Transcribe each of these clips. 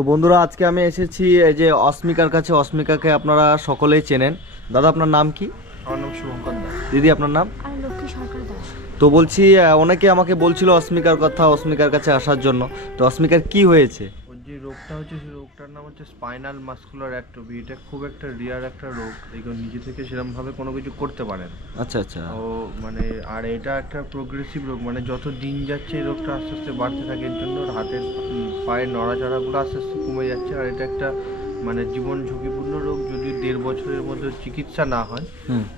তো বন্ধুরা আজকে আমি এসেছি এই যে অস্মিকার কাছে। অস্মিকাকে আপনারা সকলেই চেনেন। দাদা আপনার নাম কি? আমার নাম শুভঙ্কর দাস। দিদি আপনার নাম? তো বলছি অনেকে আমাকে বলছিল অস্মিকার কথা অস্মিকার কাছে আসার জন্য। তো অস্মিকার কি হয়েছে? যে রোগটা হচ্ছে সেই রোগটার নাম হচ্ছে স্পাইনাল মাস্কুলার অ্যাট্রোফি এটা খুব একটা রিয়ার একটা রোগ। এগুলো নিজে থেকে সেরকমভাবে কোনো কিছু করতে পারে না। আচ্ছা আচ্ছা। ও মানে আর এটা একটা প্রোগ্রেসিভ রোগ। মানে যত দিন যাচ্ছে এই রোগটা আস্তে আস্তে বাড়তে থাকে এর জন্য ওর হাতের পায়ের নড়াচড়াগুলো আস্তে আস্তে কমে যাচ্ছে। আর এটা একটা মানে জীবন ঝুঁকিপূর্ণ রোগ। যদি দেড় বছরের মধ্যে চিকিৎসা না হয়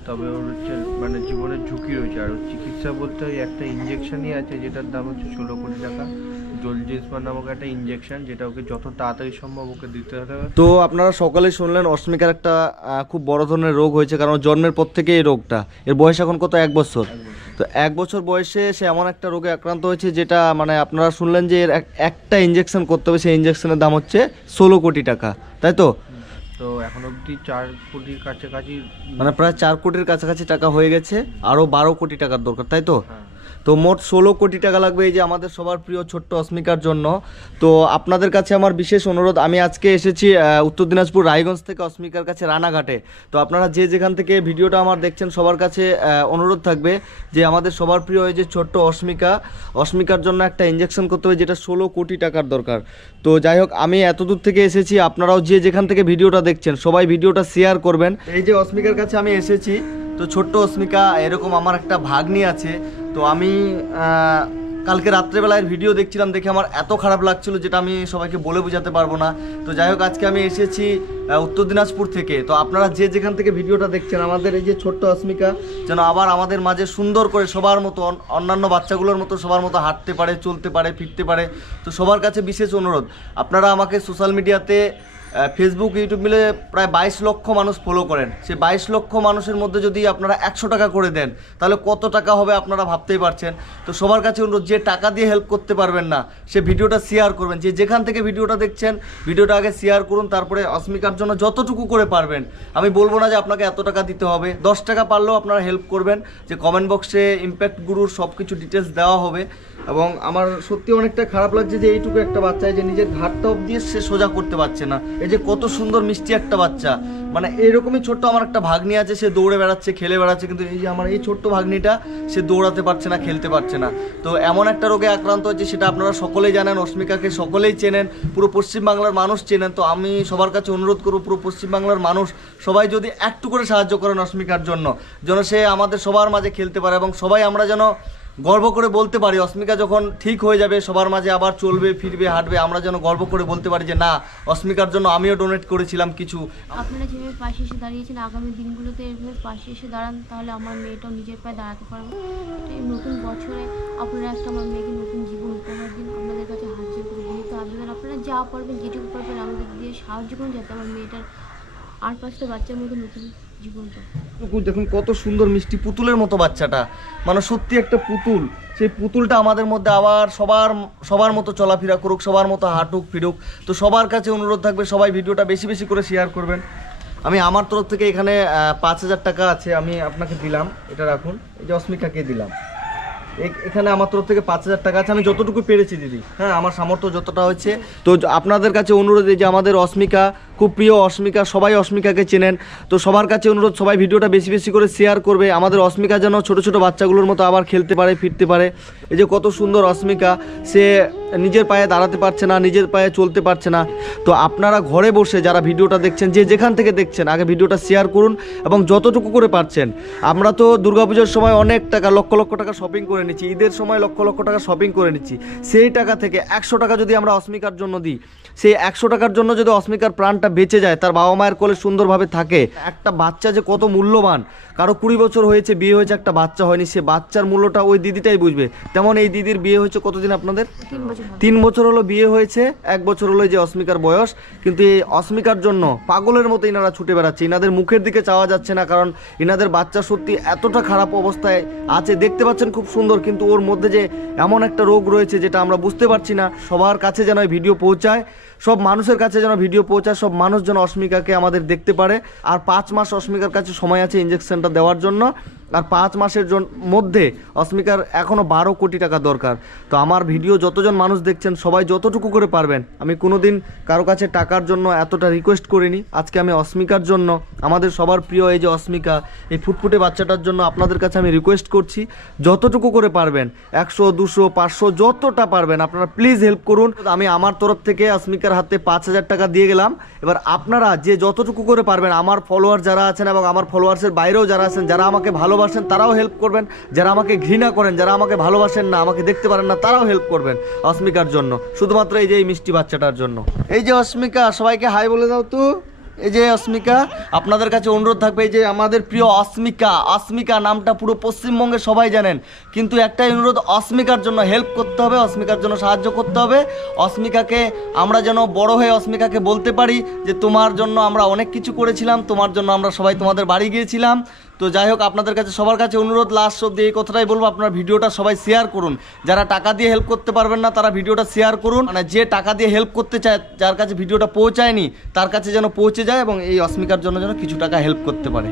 তবে ওর হচ্ছে মানে জীবনের ঝুঁকি রয়েছে। আর চিকিৎসা বলতে ওই একটা ইঞ্জেকশনই আছে যেটার দাম হচ্ছে ষোলো কোটি টাকা। জলজিসমা নামক একটা ইঞ্জেকশন যেটা ওকে যত তাড়াতাড়ি সম্ভব ওকে দিতে হবে। তো আপনারা সকালে শুনলেন অস্মিকার একটা খুব বড় ধরনের রোগ হয়েছে কারণ জন্মের পর থেকে এই রোগটা। এর বয়স এখন কত? এক বছর। তো এক বছর বয়সে সে এমন একটা রোগে আক্রান্ত হয়েছে যেটা মানে আপনারা শুনলেন যে এর এক- একটা ইঞ্জেকশন করতে হবে সেই ইঞ্জেকশনের দাম হচ্ছে ষোলো কোটি টাকা। তাই তো? তো এখন অবধি চার কোটির কাছাকাছি মানে প্রায় চার কোটির কাছাকাছি টাকা হয়ে গেছে আরও বারো কোটি টাকার দরকার তাই তো? হ্যাঁ। তো মোট ষোলো কোটি টাকা লাগবে এই যে আমাদের সবার প্রিয় ছোট্ট অস্মিকার জন্য। তো আপনাদের কাছে আমার বিশেষ অনুরোধ, আমি আজকে এসেছি উত্তর দিনাজপুর রায়গঞ্জ থেকে অস্মিকার কাছে রানাঘাটে। তো আপনারা যে যেখান থেকে ভিডিওটা আমার দেখছেন, সবার কাছে অনুরোধ থাকবে যে আমাদের সবার প্রিয় এই যে ছোট্ট অস্মিকা, অস্মিকার জন্য একটা ইঞ্জেকশন করতে হবে যেটা ষোলো কোটি টাকার দরকার। তো যাই হোক, আমি এত দূর থেকে এসেছি, আপনারাও যে যেখান থেকে ভিডিওটা দেখছেন, সবাই ভিডিওটা শেয়ার করবেন। এই যে অস্মিকার কাছে আমি এসেছি, তো ছোট্ট অস্মিকা, এরকম আমার একটা ভাগ্নি আছে তো আমি কালকে রাত্রেবেলায় ভিডিও দেখছিলাম, দেখে আমার এত খারাপ লাগছিল যেটা আমি সবাইকে বলে বোঝাতে পারব না। তো যাই হোক, আজকে আমি এসেছি উত্তর দিনাজপুর থেকে। তো আপনারা যে যেখান থেকে ভিডিওটা দেখছেন, আমাদের এই যে ছোট্ট অস্মিকা, যেন আবার আমাদের মাঝে সুন্দর করে সবার মতো অন্যান্য বাচ্চাগুলোর মতো সবার মতো হাঁটতে পারে, চলতে পারে, ফিরতে পারে। তো সবার কাছে বিশেষ অনুরোধ, আপনারা আমাকে সোশ্যাল মিডিয়াতে ফেসবুক ইউটিউব মিলে প্রায় বাইশ লক্ষ মানুষ ফলো করেন। সেই বাইশ লক্ষ মানুষের মধ্যে যদি আপনারা একশো টাকা করে দেন, তাহলে কত টাকা হবে আপনারা ভাবতেই পারছেন? তো সবার কাছে অনুরোধ, যে টাকা দিয়ে হেল্প করতে পারবেন না, সে ভিডিওটা শেয়ার করবেন। যে যেখান থেকে ভিডিওটা দেখছেন, ভিডিওটা আগে শেয়ার করুন, তারপরে অস্মিকার জন্য যতটুকু করে পারবেন। আমি বলব না যে আপনাকে এত টাকা দিতে হবে। দশ টাকা পারলেও আপনারা হেল্প করবেন, যে কমেন্ট বক্সে ইম্প্যাক্ট গুরুর সব কিছু ডিটেলস দেওয়া হবে। এবং আমার সত্যি অনেকটা খারাপ লাগছে যে এইটুকু একটা বাচ্চা যে নিজের ঘাটটা অব্দি সে সোজা করতে পারছে না। এই যে কত সুন্দর মিষ্টি একটা বাচ্চা। মানে এরকমই ছোট্ট আমার একটা ভাগ্নি আছে, সে দৌড়ে বেড়াচ্ছে, খেলে বেড়াচ্ছে, কিন্তু এই যে আমার এই ছোট্ট ভাগ্নিটা, সে দৌড়াতে পারছে না, খেলতে পারছে না। তো এমন একটা রোগে আক্রান্ত হচ্ছে সেটা আপনারা সকলেই জানেন অস্মিকাকে সকলেই চেনেন, পুরো পশ্চিমবাংলার মানুষ চেনেন। তো আমি সবার কাছে অনুরোধ করব, পুরো পশ্চিমবাংলার মানুষ সবাই যদি একটু করে সাহায্য করেন অস্মিকার জন্য, যেন সে আমাদের সবার মাঝে খেলতে পারে এবং সবাই আমরা যেন গর্ব করে বলতে পারি অস্মিকা যখন ঠিক হয়ে যাবে, সবার মাঝে আবার চলবে, ফিরবে, হাঁটবে, আমরা যেন গর্ব করে বলতে পারি যে না অস্মিকার জন্য আমিও ডোনেট করেছিলাম কিছু। আপনারা যেভাবে পাশে এসে দাঁড়িয়েছেন, আগামী দিনগুলোতে এভাবে পাশে এসে দাঁড়ান, তাহলে আমার মেয়েটাও নিজের পায়ে দাঁড়াতে পারবে। এই নতুন বছরে আপনারা একটা আমার মেয়েকে নতুন জীবন উপহার দিন, আপনাদের কাছে হাত জোর করে বিনীত আবেদন। আপনারা যা পারবেন, যেটুকু পারবেন, আমাদের দিয়ে সাহায্য করুন, যাতে আমার মেয়েটার আর পাঁচটা বাচ্চার মতো নতুন দেখুন কত সুন্দর মিষ্টি পুতুলের মতো বাচ্চাটা। মানে সত্যি একটা পুতুল। সেই পুতুলটা আমাদের মধ্যে আবার সবার সবার মতো চলাফেরা করুক, সবার মতো হাঁটুক, ফিরুক। তো সবার কাছে অনুরোধ থাকবে, সবাই ভিডিওটা বেশি বেশি করে শেয়ার করবেন। আমি আমার তরফ থেকে এখানে পাঁচ হাজার টাকা আছে, আমি আপনাকে দিলাম, এটা রাখুন। এই যে অস্মিকাকে দিলাম। এখানে আমার তরফ থেকে পাঁচ হাজার টাকা আছে। আমি যতটুকু পেরেছি, দিদি। হ্যাঁ আমার সামর্থ্য যতটা হয়েছে। তো আপনাদের কাছে অনুরোধ এই যে আমাদের অস্মিকা, খুব প্রিয় অস্মিকা, সবাই অস্মিকাকে চেনেন। তো সবার কাছে অনুরোধ, সবাই ভিডিওটা বেশি বেশি করে শেয়ার করবে। আমাদের অস্মিকা যেন ছোট ছোট বাচ্চাগুলোর মতো আবার খেলতে পারে, ফিরতে পারে। এই যে কত সুন্দর অস্মিকা, সে নিজের পায়ে দাঁড়াতে পারছে না, নিজের পায়ে চলতে পারছে না। তো আপনারা ঘরে বসে যারা ভিডিওটা দেখছেন, যে যেখান থেকে দেখছেন, আগে ভিডিওটা শেয়ার করুন এবং যতটুকু করে পারছেন। আমরা তো দুর্গাপুজোর সময় অনেক টাকা, লক্ষ লক্ষ টাকা শপিং করে নিচ্ছি। ঈদের সময় লক্ষ লক্ষ টাকা শপিং করে নিচ্ছি। সেই টাকা থেকে একশো টাকা যদি আমরা অস্মিকার জন্য দিই, সেই একশো টাকার জন্য যদি অস্মিকার প্রাণটা বেঁচে যায়, তার বাবা মায়ের কোলে সুন্দরভাবে থাকে, একটা বাচ্চা যে কত মূল্যবান, কারও কুড়ি বছর হয়েছে, বিয়ে হয়েছে, একটা বাচ্চা হয়নি, সে বাচ্চার মূল্যটা ওই দিদিটাই বুঝবে। তেমন এই দিদির বিয়ে হয়েছে কতদিন আপনাদের? তিন বছর। তিন বছর হলো বিয়ে হয়েছে, এক বছর হলো যে অস্মিকার বয়স, কিন্তু এই অস্মিকার জন্য পাগলের মতো ইনারা ছুটে বেড়াচ্ছে। ইনাদের মুখের দিকে চাওয়া যাচ্ছে না, কারণ ইনাদের বাচ্চা সত্যি এতটা খারাপ অবস্থায় আছে। দেখতে পাচ্ছেন খুব সুন্দর, কিন্তু ওর মধ্যে যে এমন একটা রোগ রয়েছে যেটা আমরা বুঝতে পারছি না। সবার কাছে যেন ভিডিও পৌঁছায়, সব মানুষের কাছে যেন ভিডিও পৌঁছায়, সব মানুষ যেন অস্মিকাকে আমাদের দেখতে পারে। আর পাঁচ মাস অস্মিকার কাছে সময় আছে ইঞ্জেকশনটা দেওয়ার জন্য। আর পাঁচ মাসের মধ্যে অস্মিকার এখনও বারো কোটি টাকা দরকার। তো আমার ভিডিও যতজন মানুষ দেখছেন, সবাই যতটুকু করে পারবেন, আমি কোনোদিন কারও কাছে টাকার জন্য এতটা রিকোয়েস্ট করিনি। আজকে আমি অস্মিকার জন্য, আমাদের সবার প্রিয় এই যে অস্মিকা, এই ফুটফুটে বাচ্চাটার জন্য আপনাদের কাছে আমি রিকোয়েস্ট করছি, যতটুকু করে পারবেন, একশো, দুশো, পাঁচশো, যতটা পারবেন, আপনারা প্লিজ হেল্প করুন। আমি আমার তরফ থেকে অস্মিকার হাতে পাঁচ হাজার টাকা দিয়ে গেলাম। এবার আপনারা যে যতটুকু করে পারবেন, আমার ফলোয়ার যারা আছেন এবং আমার ফলোয়ার্সের বাইরেও যারা আছেন, যারা আমাকে ভালোবাসেন, তারাও হেল্প করবেন। যারা আমাকে ঘৃণা করেন, যারা আমাকে ভালোবাসেন না, আমাকে দেখতে পারেন না, তারাও হেল্প করবেন অস্মিকার জন্য। শুধুমাত্র এই যে এই মিষ্টি বাচ্চাটার জন্য। এই যে অস্মিকা, সবাইকে হাই বলে দাও তো। এই যে অস্মিকা, আপনাদের কাছে অনুরোধ থাকবে, এই যে আমাদের প্রিয় অস্মিকা অস্মিকা নামটা পুরো পশ্চিমবঙ্গে সবাই জানেন, কিন্তু একটাই অনুরোধ, অস্মিকার জন্য হেল্প করতে হবে, অস্মিকার জন্য সাহায্য করতে হবে। অস্মিকাকে আমরা যেন বড় হয়ে অস্মিকাকে বলতে পারি যে, তোমার জন্য আমরা অনেক কিছু করেছিলাম, তোমার জন্য আমরা সবাই তোমাদের বাড়ি গিয়েছিলাম। তো যাই হোক, আপনাদের কাছে সবার কাছে অনুরোধ লাস্ট অব্দি এই কথাটাই বলব, আপনার ভিডিওটা সবাই শেয়ার করুন। যারা টাকা দিয়ে হেল্প করতে পারবেন না, তারা ভিডিওটা শেয়ার করুন। মানে যে টাকা দিয়ে হেল্প করতে চায়, যার কাছে ভিডিওটা পৌঁছায়নি, তার কাছে যেন পৌঁছে যায় এবং এই অস্মিকার জন্য যেন কিছু টাকা হেল্প করতে পারে।